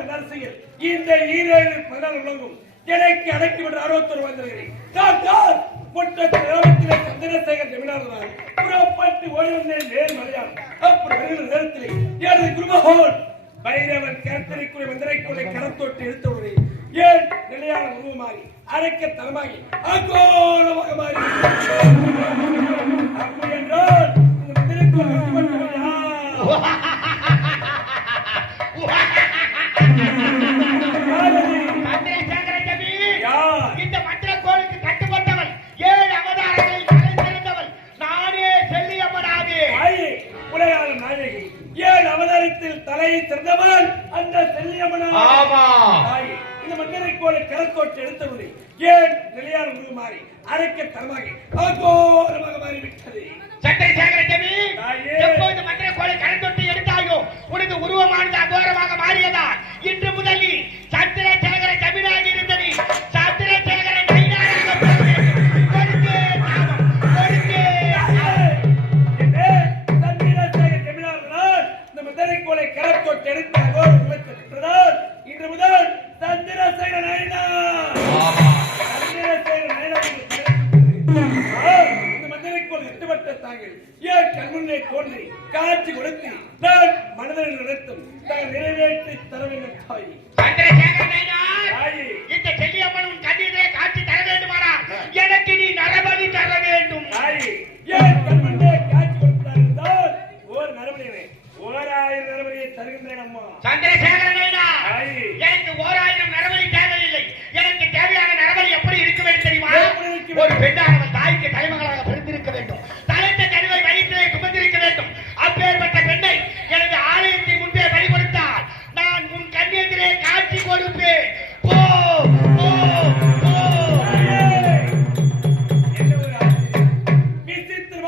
என்ற அரசியல் இந்த ஈரேழு பதினாறு உலகம். எனக்கு அடக்கி விட அறுபத்தொரு வந்திருக்கிறேன் சந்திரசேகர் ஜமீனார் புறப்பட்டு ஓடி வந்தேன் அப்படி வருகிற எனது குருமகோன் பைரவன் ஏன் நிலையான உருவமாகி அரைக்க தரமாகி அகோரமாக மாறி? அப்படி என்றால் அகோரமாக மாறிவிட்டது. ஜமி தாயே. எப்போது மந்திர கோளை கரந்தொட்டு எடுத்தாயோ உனக்கு உருவமானது அகோரமாக மாறியதா இன்று முதல் தாங்கள் ஏன் கண்முன்னே தோன்றி காட்சி கொடுத்து நான் மனதில் நடத்தும் தாங்கள் நிறைவேற்றி தர வேண்டும் தாய். இந்த கண்ணீரே காட்சி தர வேண்டுமானா? எனக்கு நீ நரபலி தர வேண்டும். தாயே ஏன் கண்முன்னே காட்சி கொடுத்தார் என்றால் ஓர் நரபடியே ஓர் ஆயிரம் நரபடியை தருகின்றேன் அம்மா. சந்திரசேகர நயினார் தாயே. எனக்கு ஓராயிரம் நரபலி தேவையில்லை. எனக்கு தேவையான நரபலி எப்படி இருக்க வேண்டும் தெரியுமா? ஒரு பெண்ணானவள்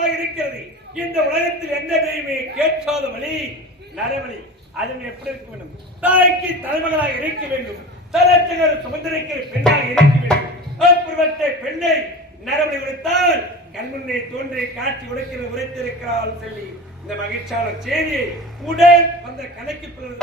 விசித்திரமாக இருக்கிறது. இந்த உலகத்தில் எந்த தெய்வமே கேட்காத வழி நரவழி அது எப்படி இருக்க வேண்டும்? தாய்க்கு தலைமகளாக இருக்க வேண்டும். தலச்சகர் சுமந்திரிக்கிற பெண்ணாக இருக்க வேண்டும். அப்படிப்பட்ட பெண்ணை நரவழி கொடுத்தால் கண்முன்னே தோன்றி காட்சி கொடுக்கிறது உரைத்திருக்கிறாள் சொல்லி இந்த மகிழ்ச்சியான செய்தியை உடன் வந்த கணக்கு பிறகு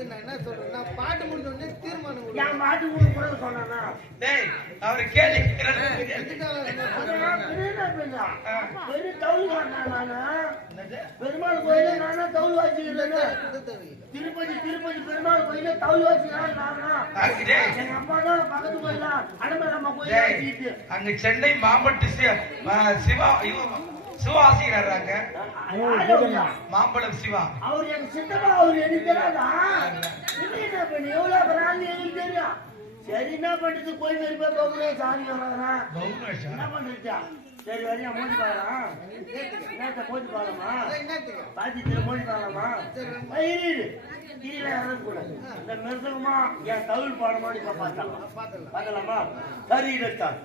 அதாவது நான் என்ன சொல்றேன்னா, பாட்டு முடிஞ்ச உடனே தீர்மானம் கொடு. டேய் அவரு கேள்வி என்ன சொல்றேன்னா, பெருமாள் கோயில நானா தவுள் வாசிக்கிறேன். திருப்பதி திருப்பதி பெருமாள் கோயில தவுள் வாசிக்கிறான் நானா? எங்க அம்மா தான் பக்கத்து கோயில அடமரம்மா கோயில அங்க சென்னை மாம்பட்டு சிவா இவ- மாம்பழம் சிவா. அவர் எங்க சித்தப்பா அவர் எனக்கு தெரியாதா என்ன பண்ணி எவ்வளவு பிராந்தி எனக்கு தெரியும் சரி என்ன பண்றது? கோயில் வரி போய் போகணும் சாமி வராதான். என்ன பண்றதா சரி வரையா மூடி பாக்கலாம் என்னத்த மூடி பாக்கலாமா? பாத்தியத்துல மூடி பாக்கலாமா இரு கீழே இறங்கக்கூடாது. இந்த மிருதகமா என் தவுள் பாடமாடி இப்ப பார்த்தாங்க பார்க்கலாமா? சரி இடத்தான்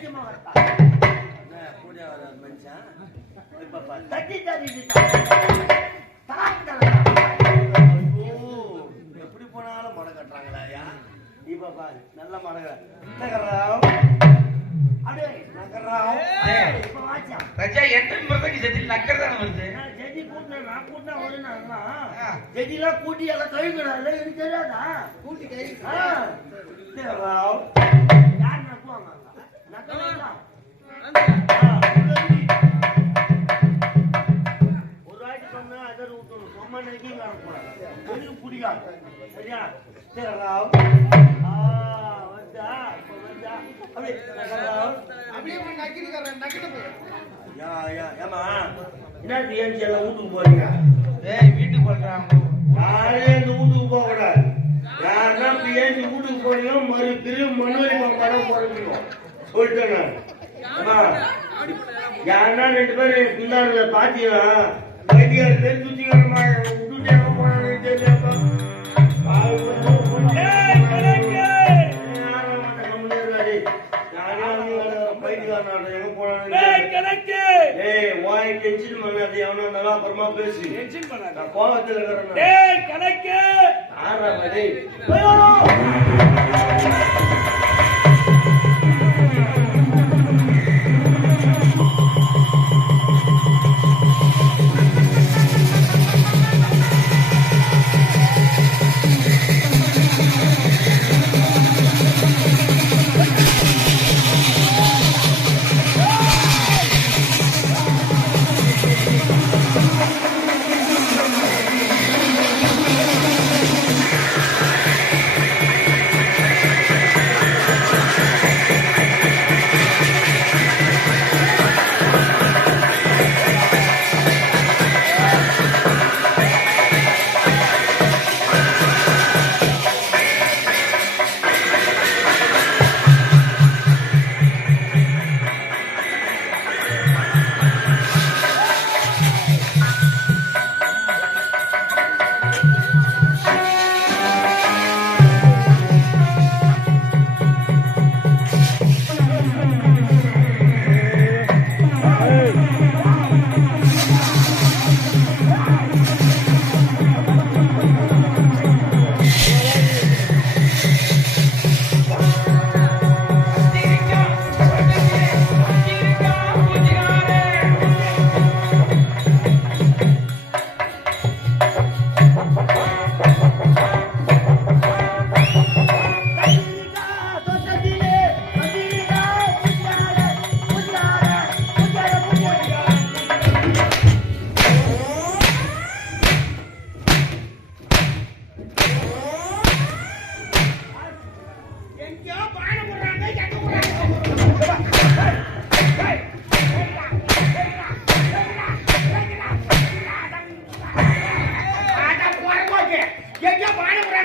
வரத்தா என்ன கூட மனுஷன் இப்ப பாரு. தட்டி தட்டி எப்படி போனாலும் மடை கட்டுறாங்களா ஐயா? இப்ப பாரு நல்ல மடை. நகர்றாவ். அடே நகர்றாவ். இப்ப வாச்சா. ரஜா எந்த மிருதங்க செதில் நக்கர் ஒரு வாட்டி சொன்னா அதை ஊற்றணும் ரொம்ப நெகி வரக்கூடாது எனக்கு சரியா சரி ராவ் வந்தா வந்தா அப்படியே என்ன டிஎன்சி எல்லாம் வீட்டுக்கு போறீங்க ஏய் வீட்டுக்கு போடுறாங்க யாரே இந்த வீட்டுக்கு போக கூடாது யாருன்னா பிஎன்சி மறு திரும்ப மனோரிமா படம் பிறந்துடும் சொல்லிட்டேன் நான் யாருன்னா ரெண்டு பேரும் பின்னாடில பாத்தீங்கன்னா வைத்தியார் பேர் சுத்திக்கிறமா விட்டுட்டு டென்ஷன் பண்ணாத எவனா இருந்தாலும் அப்புறமா பேசு. டென்ஷன் பண்ணாத. கோவத்துல இருக்கிறேன். ஏய், கணக்கு! ஆறா டேய்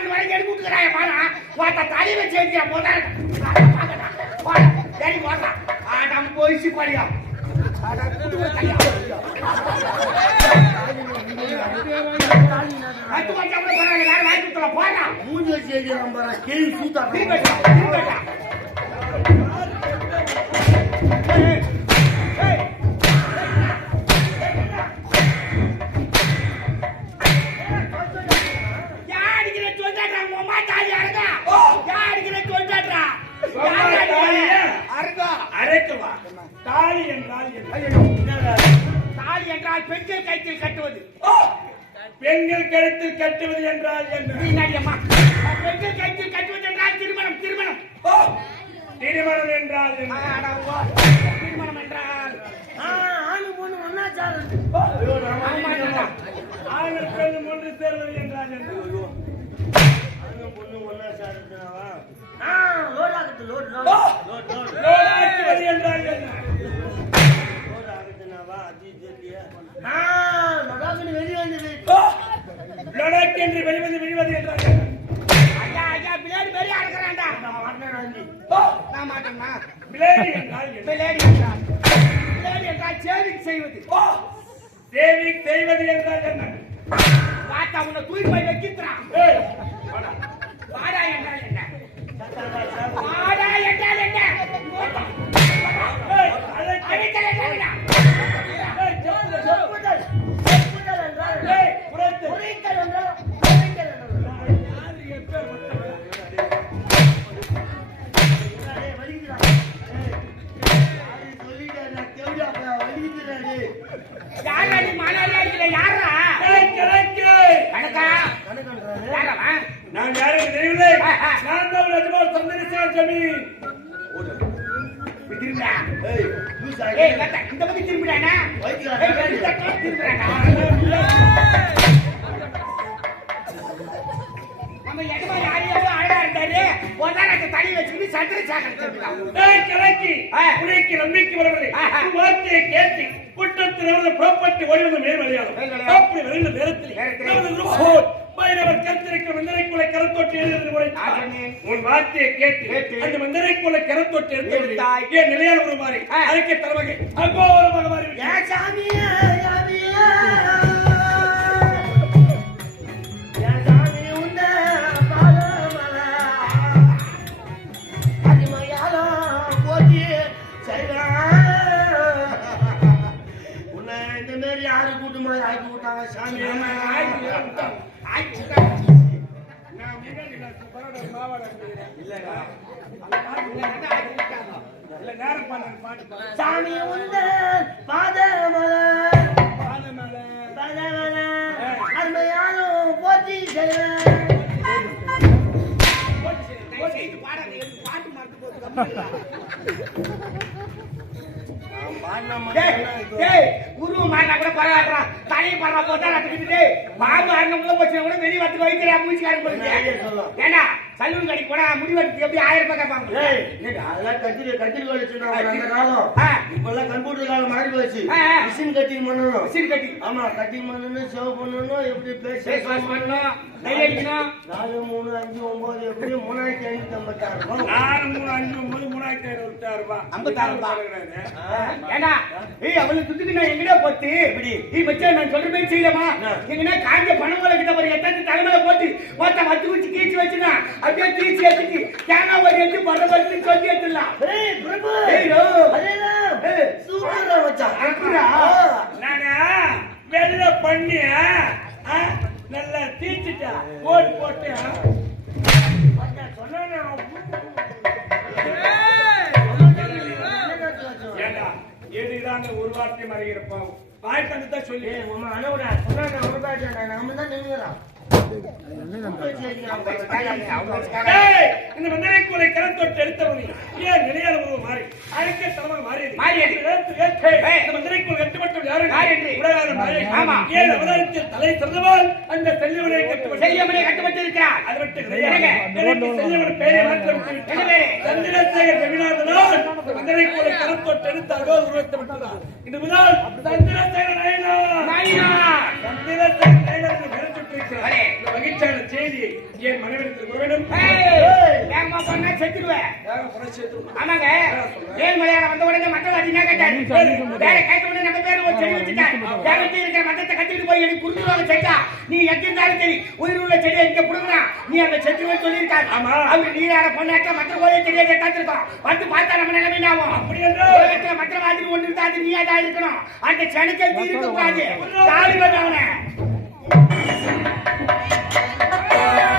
விடுறாங்க, வர எடுத்து விட்டுக்கிறாங்க பானம். வாத்தா தலை வச்சு எங்கேயா முதல்ல? அட வாங்கடா, வாடா, சரி வாடா. அட போயிச்சு கையா. பத்து கூட பரவாயில்ல, வேற வாங்கி கொடுத்துடலாம், போடா. மூஞ்சி எழுதி நம்புறேன் கேள்வி சூத்தா திருமணம் என்றால். திருமணம் என்றால்? ஆணு பொண்ணு ஒன்னா சாரு ஆண்கள் பெண்ணும் ஒன்று சேர்வது என்றால் ஆணு பொண்ணு ஒன்னா சாருதுனாவா ஆ லோட் ஆகுது லோட் லோட் லோட் லோட் லோடாக்குவது என்றால் லோட் ஆகுதுனாவா அது தெரியல ஆ நடாக்குன்னு வெளிய வந்தது லொடக் என்று வெளிவது விழுவது என்றால் என்ன ஐயா ஐயா பிளேடு பெரிய அறுக்கிறான்டா நான் மாட்டேன் நீ மாட்டேன்னா பிளேடு என்றால் பிளேடு என்றால் பிளேடு என்றால் சேவிங் செய்வது. சேவிங் செய்வது என்றால் என்ன? பார்த்தா உன்னை போய் வைக்கிறான் வாடா. என்றால் என்ன? வாடா என்றால் என்ன? என்ன? ஏய், இந்த பக்கம் திரும்பிடானா திரும்பிடானா நம்ம எடமா யாரையா பொதாரத்தை தனி வச்சுக்கிட்டு சந்திர சாகர் தெரிஞ்சுக்கலாம் டேய் கிழக்கி, ஆ. உனக்கு நம்பிக்கை வரவில்லை. வார்த்தையை கேட்டு புறப்பட்டு மேல் நேரத்தில் பைரவர் கருத்திருக்கும் மந்தரைக்குள்ள கரத்தொட்டு. உன் வார்த்தையை கேட்டு. அந்த மந்தரைக்குள்ள கரத்தொட்டு எடுத்தாய். ஏன் நிலையான ஒரு மாதிரி ஆ. அறிக்கை தலைவகை அகோரமாக மாறி ஏன் சாமியே, சாமி பரோடா மாவாடை அடிக்கிறேன். இல்லடா. இல்ல நேரம் பண்ண பாட்டு உருவம் மாட்டா கூட பரவாயில்ல தலையை பரவா போட்டா நட்டுக்கிட்டு பாம்பு அரணம்ல போச்சு கூட வெளியே வந்து வைக்கிறேன் மூச்சுக்காரன் போட்டு ஏண்டா சலூன் கடைக்கு போனா முடி வெட்டுக்கு எப்படி ஆயிரம் ரூபாய் கேட்பாங்க அதெல்லாம் கத்திரி வச்சிருக்காங்க அந்த காலம். ஆ. இப்பெல்லாம் கம்ப்யூட்டர் காலம் மாறி போச்சு. மிஷின் கட்டிங் பண்ணணும். மிஷின் கட்டி ஆமா கட்டிங் பண்ணணும் சேவ் பண்ணணும் எப்படி பேச வாஷ் பண்ணணும். நாலு மூணு அஞ்சு ஒன்பது எப்படி? மூணாயிரத்தி ஐநூத்தி ஐம்பத்தாறு. ரூபாய் நாலு மூணு அஞ்சு ஒன்பது மூணாயிரத்தி ஐநூறு ரூபாய் ஐம்பத்தாறு ரூபாய். ஏண்டா? ஏய் அவளுக்கு துட்டுக்கு நான் எங்கடா இப்படி நீ மச்சான் நான் சொல்ற மாதிரி செய்யலாமா எங்கனா காஞ்ச பணம் போல கிட்ட ஒரு எட்டாச்சு தலைமையில போட்டு மொத்த வச்சு வச்சு கீச்சு வச்சுனா அப்படியே தீச்சு வச்சுட்டு தேங்காய் ஒரு எட்டு பணம் வந்து சொல்லி எடுத்துடலாம். ஏய் பிரபு ஏய் ரோ. சூப்பரா வச்சான் அப்படியா? நானா? வெளில பண்ணி ஆ, நல்லா தீச்சுட்டா. ஓட்டு போட்டு. சொன்னா எதுதான் அறிகிறப்போம் வார்த்தை தான் சொல்லி உங்க உமா அனவுடா சொன்னா ஒரு நாம தான் நின்னுறோம் இந்த மந்திரை கூலை கரத்தொட்டு எடுத்தவனி. ஏன் நிலையான உருவ மாறி? அழைக்க தலைமை மாறியது. மாறியது. ஏத்து, ஏத்து. ஏய். இந்த மந்திரை கூல் கட்டுப்பட்டவன் யாரு யார் என்று? உலகார மாயை. ஆமா. ஏன் அவதாரத்தில் தலை சிறந்தவால் அந்த செல்லியவனை கட்டுப்பட்டு செய்யமனே கட்டப்பட்டு இருக்கிறார். அது மட்டும் செல்லியவன் பெயரை மாற்றம் ரவிநாதனால் எடுத்து உருவத்தை முதல். சந்திரசேகர் மகிழ்ச்சியான செய்தியை என் மனைவிடத்தில் கூற வேண்டும் பண்ணா. ஆமாங்க. மலையாளம் வந்த உடனே மற்ற வாத்தி என்ன கேட்டாரு வேற உடனே நம்ம பேர் ஒரு செடி இருக்கிற மத்தத்தை கட்டிட்டு போய் எனக்கு குடுத்துருவாங்க செட்டா நீ எங்க இருந்தாலும் சரி உயிர் உள்ள செடியை இங்க புடுங்கா நீ அங்க செத்துவே சொல்லியிருக்காரு. ஆமா. அவர் நீராட பொண்ணாக்க மற்ற கோயிலை தெரியாத காத்திருக்கோம் வந்து பார்த்தா நம்ம நிலைமை ஆகும்? அப்படி என்று உலகத்துல மற்ற மாதிரி ஒன்று இருந்தா அது இருக்கணும். அந்த செனக்கல் தீர்க்க கூடாது தாலிபன் அவனை